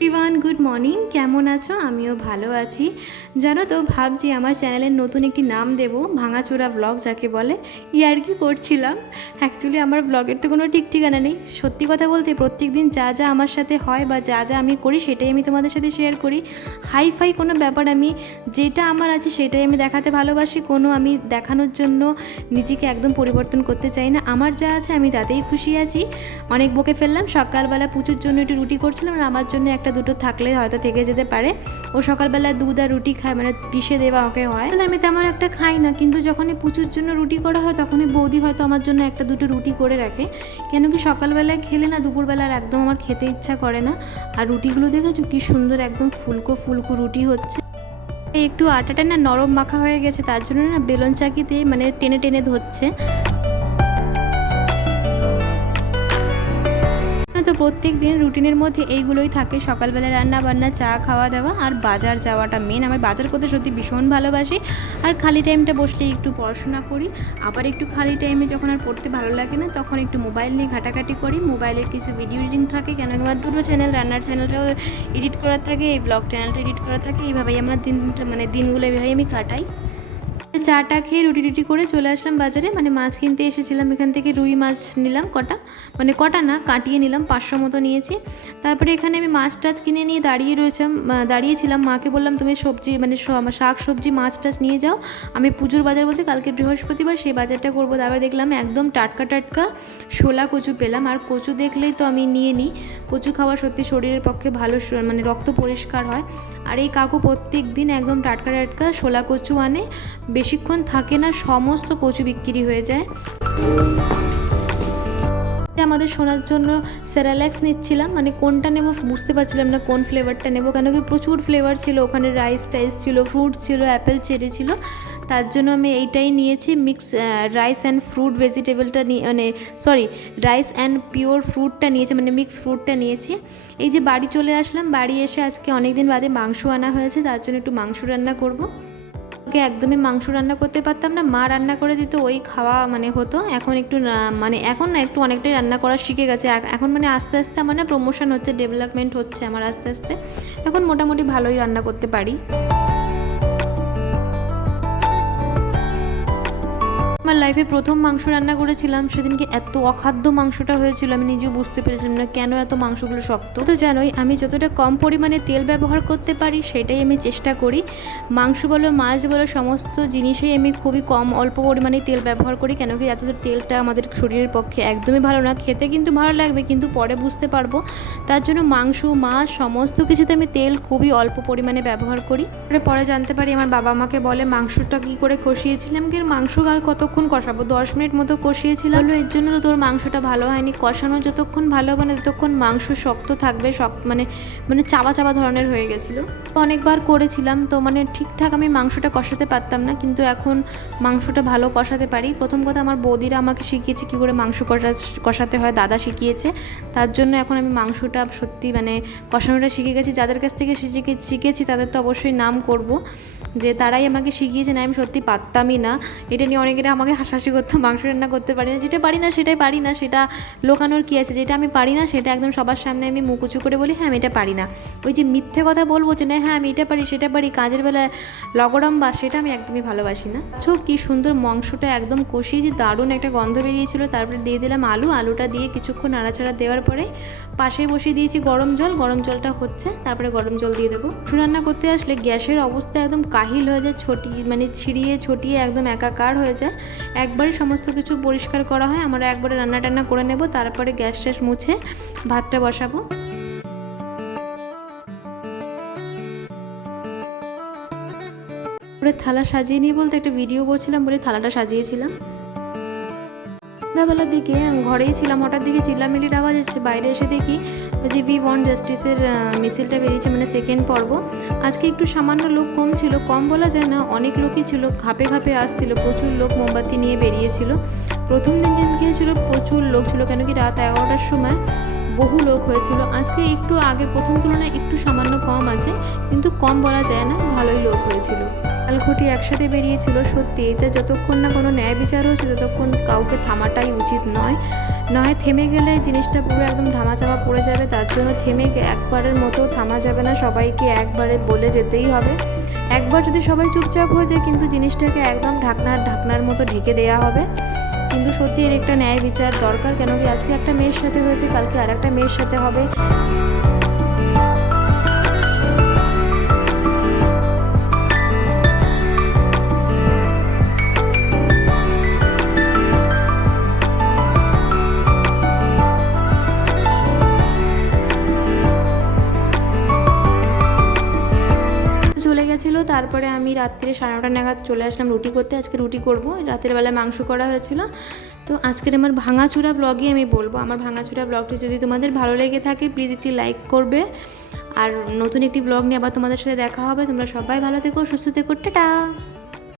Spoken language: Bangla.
এভরিওয়ান গুড মর্নিং কেমন আছো? আমিও ভালো আছি। জানো তো, ভাবছি আমার চ্যানেলের নতুন একটি নাম দেব, ভাঙাচোরা ব্লগ যাকে বলে। ইয়ার কি করছিলাম। অ্যাকচুয়ালি আমার ব্লগের তো কোনো ঠিক ঠিকানা নেই। সত্যি কথা বলতে প্রত্যেক দিন যা যা আমার সাথে হয় বা যা যা আমি করি, সেটাই আমি তোমাদের সাথে শেয়ার করি। হাই ফাই কোনো ব্যাপার আমি, যেটা আমার আছে, সেটাই আমি দেখাতে ভালোবাসি। কোনো আমি দেখানোর জন্য নিজেকে একদম পরিবর্তন করতে চাই না। আমার যা আছে, আমি তাতেই খুশি আছি। অনেক বকে ফেললাম। সকালবেলা পুজোর জন্য একটু রুটি করছিলাম আর আমার জন্য একটা দুটো থাকলে হয়তো থেকে যেতে পারে। ও সকালবেলা দুধ আর রুটি খায় মানে পিষে দেওয়া ওকে হয়। তাহলে আমি তেমন একটা খাই না, কিন্তু যখনই পুজোর জন্য রুটি করা হয়, তখনই বৌদি হয়তো আমার জন্য একটা দুটো রুটি করে রাখে। কেন কি সকালবেলায় খেলে না দুপুরবেলার একদম আমার খেতে ইচ্ছা করে না। আর রুটিগুলো দেখেছ কি সুন্দর একদম ফুলকো ফুলকো রুটি হচ্ছে। একটু আটাটা না নরম মাখা হয়ে গেছে, তার জন্য না বেলন চাকিতে মানে টেনে টেনে ধরছে। প্রত্যেক দিন রুটিনের মধ্যে এইগুলোই থাকে। সকালবেলা রান্না বান্না চা খাওয়া দাওয়া আর বাজার যাওয়াটা মেন আমি বাজার করতে সত্যি ভীষণ ভালোবাসি। আর খালি টাইমটা বসলে একটু পড়াশোনা করি। আবার একটু খালি টাইমে যখন আর পড়তে ভালো লাগে না, তখন একটু মোবাইল নিয়ে ঘাটাঘাটি করি। মোবাইলের কিছু ভিডিও এডিটিং থাকে, কেন আমার দুটো চ্যানেল রান্নার চ্যানেলটাও এডিট করা থাকে, এই ব্লগ চ্যানেলটা এডিট করা থাকে। এইভাবেই আমার দিনটা মানে দিনগুলো এইভাবেই আমি কাটাই। চাটা খেয়ে রুটি রুটি করে চলে আসলাম বাজারে। মানে মাছ কিনতে এসেছিলাম এখান থেকে, রুই মাছ নিলাম কটা। মানে কটা না, কাটিয়ে নিলাম, পাঁচশো মতো নিয়েছি। তারপরে এখানে আমি মাছ টাছ কিনে নিয়ে দাঁড়িয়ে রয়েছিলাম দাঁড়িয়েছিলাম। মাকে বললাম, তুমি সবজি মানে শাক সবজি মাছ টাছ নিয়ে যাও। আমি পুজোর বাজার বলতে কালকে বৃহস্পতিবার সেই বাজারটা করব। তারপর দেখলাম একদম টাটকা টাটকা শোলা কচু পেলাম। আর কচু দেখলেই তো আমি নিয়ে নিই। কচু খাওয়া সত্যি শরীরের পক্ষে ভালো মানে রক্ত পরিষ্কার হয়। আর এই কাকু প্রত্যেক দিন একদম টাটকা টাটকা শোলা কচু আনে। বেশিক্ষণ থাকে না, সমস্ত কচু বিক্রি হয়ে যায়। আমাদের শোনার জন্য সেরাল্যাক্স নিচ্ছিলাম। মানে কোনটা নেব বুঝতে পারছিলাম না কোন ফ্লেভারটা নেব। কেন কি প্রচুর ফ্লেভার ছিল। ওখানে রাইস টাইস ছিল ফ্রুট ছিল অ্যাপেল চেরি ছিল। তার জন্য আমি এইটাই নিয়েছি। মিক্স রাইস অ্যান্ড ফ্রুট ভেজিটেবলটা নিয়ে মানে সরি রাইস অ্যান্ড পিওর ফ্রুটটা নিয়েছি। মানে মিক্স ফ্রুটটা নিয়েছি। এই যে বাড়ি চলে আসলাম। বাড়ি এসে আজকে অনেক দিন বাদে মাংস আনা হয়েছে। তার জন্য একটু মাংস রান্না করব। আগে একদমই মাংস রান্না করতে পারতাম না। মা রান্না করে দিত, ওই খাওয়া মানে হতো। এখন একটু মানে এখন না একটু অনেকটাই রান্না করা শিখে গেছে। এখন মানে আস্তে আস্তে আমার না প্রমোশন হচ্ছে ডেভেলপমেন্ট হচ্ছে আমার আস্তে আস্তে। এখন মোটামুটি ভালোই রান্না করতে পারি। আমার লাইফে প্রথম মাংস রান্না করেছিলাম, সেদিনকে এত অখাদ্য মাংসটা হয়েছিল, আমি নিজেও বুঝতে পেরেছিলাম না কেন এত মাংসগুলো শক্ত। তো জানোই, আমি যতটা কম পরিমাণে তেল ব্যবহার করতে পারি, সেটাই আমি চেষ্টা করি। মাংস বলো, মাছ বলো, সমস্ত জিনিসেই আমি খুবই কম, অল্প পরিমাণে তেল ব্যবহার করি, কেন কি এত তেলটা আমাদের শরীরের পক্ষে একদমই ভালো না। খেতে কিন্তু ভালো লাগবে, কিন্তু পরে বুঝতে পারব। তার জন্য মাংস, মাছ, সমস্ত কিছুতে আমি তেল খুবই অল্প পরিমাণে ব্যবহার করি। পরে জানতে পারি, আমার বাবা আমাকে বলে, মাংসটা কী করে কষিয়েছিলাম? কি মাংস আর কতক্ষণ কষাবো, দশ মিনিট মতো কষিয়েছিলাম। বলল, এর জন্য তো তোর মাংসটা ভালো হয়নি। কষানো যতক্ষণ ভালো হবে না, ততক্ষণ মাংস শক্ত থাকবে, শক্ত মানে মানে চাবা চাবা ধরনের হয়ে গেছিল। অনেকবার করেছিলাম তো মানে ঠিকঠাক আমি মাংসটা কষাতে পারতাম না, কিন্তু এখন মাংসটা ভালো কষাতে পারি। প্রথম কথা আমার বৌদিরা আমাকে শিখিয়েছে কী করে মাংস কষা, কষাতে হয়, দাদা শিখিয়েছে। তার জন্য এখন আমি মাংসটা সত্যি মানে কষানোটা শিখে গেছি। যাদের কাছ থেকে শিখে, শিখেছি তাদের তো অবশ্যই নাম করব। যে তারাই আমাকে শিখিয়েছে, না, আমি সত্যি পারতামই না। এটা নিয়ে অনেকেরা আমাকে হাসাহাসি করতো মাংস রান্না করতে পারি না, যেটা পারি না সেটাই পারি না, সেটা লোকানোর কী আছে? যেটা আমি পারি না সেটা একদম সবার সামনে আমি মুখ উঁচু করে বলি হ্যাঁ আমি এটা পারি না। ওই যে মিথ্যে কথা বলব যে, না হ্যাঁ আমি এটা পারি, সেটা পারি। কাজের বেলায় লগরম্বা সেটা আমি একদমই ভালোবাসি না। ছো, কি সুন্দর মাংসটা একদম কষিয়ে যে দারুণ একটা গন্ধ বেরিয়েছিল। তারপরে দিয়ে দিলাম আলু, আলুটা দিয়ে কিছুক্ষণ নাড়াচাড়া দেওয়ার পরে পাশে বসিয়ে দিয়েছি গরম জল, গরম জলটা হচ্ছে, তারপরে গরম জল দিয়ে দেবো। রান্না করতে আসলে গ্যাসের অবস্থা একদম কাহিল হয়ে যায়, ছটি মানে ছিড়িয়ে, ছটিয়ে একদম একাকার হয়ে যায়। একবারে সমস্ত কিছু পরিষ্কার করা হয়, আমরা একবারে রান্না টান্না করে নেব, তারপরে গ্যাস ট্যাস মুছে ভাতটা বসাবো। পুরো থালা সাজিয়ে নিই বলতে একটা ভিডিও করছিলাম বলে থালাটা সাজিয়েছিলাম। সন্ধ্যাবেলার দিকে ঘরেই ছিলাম, হঠাৎ দিকে চিল্লামিলির আওয়াজ এসেছে, বাইরে এসে দেখি যে ভি ওয়ান জাস্টিসের মিছিলটা বেরিয়েছে মানে সেকেন্ড পর্ব। আজকে একটু সামান্য লোক কম ছিল, কম বলা যায় না, অনেক লোকই ছিল খাপে খাপে আসছিল, প্রচুর লোক মোমবাতি নিয়ে বেরিয়েছিল। প্রথম দিন দিন গিয়েছিল, প্রচুর লোক ছিল, কেন কি রাত এগারোটার সময়। বহু লোক হয়েছিল। আজকে একটু আগে প্রথম তুলনায় একটু সামান্য কম আছে, কিন্তু কম বলা যায় না, ভালোই লোক হয়েছিল। কালঘটি একসাথে বেরিয়েছিল, সত্যি, এতে যতক্ষণ না কোনো ন্যায় বিচার হচ্ছে ততক্ষণ কাউকে থামাটাই উচিত নয়। নয়, থেমে গেলে জিনিসটা পুরো একদম ধামাচাপা পড়ে যাবে, তার জন্য থেমে একবারের মতো থামা যাবে না, সবাইকে একবারে বলে যেতেই হবে। একবার যদি সবাই চুপচাপ হয়ে যায়, কিন্তু জিনিসটাকে একদম ঢাকনার ঢাকনার মতো ঢেকে দেওয়া হবে। কিন্তু সত্যি এর একটা ন্যায় বিচার দরকার কেন কি আজকে একটা মেয়ের সাথে হয়েছে, কালকে আর একটা মেয়ের সাথে হবে। তারপরে আমি রাত্রে সাড়ে নটা নাগাদ চলে আসলাম রুটি করতে। আজকে রুটি করব। রাতের বেলায় মাংস করা হয়েছিল। তো আজকের আমার ভাঙাচুরা ব্লগে আমি বলব। আমার ভাঙাচুরা ব্লগটি যদি তোমাদের ভালো লেগে থাকে প্লিজ একটি লাইক করবে। আর নতুন একটি ব্লগ নিয়ে আবার তোমাদের সাথে দেখা হবে। তোমরা সবাই ভালো থেকো, সুস্থ থেকো। টাটা!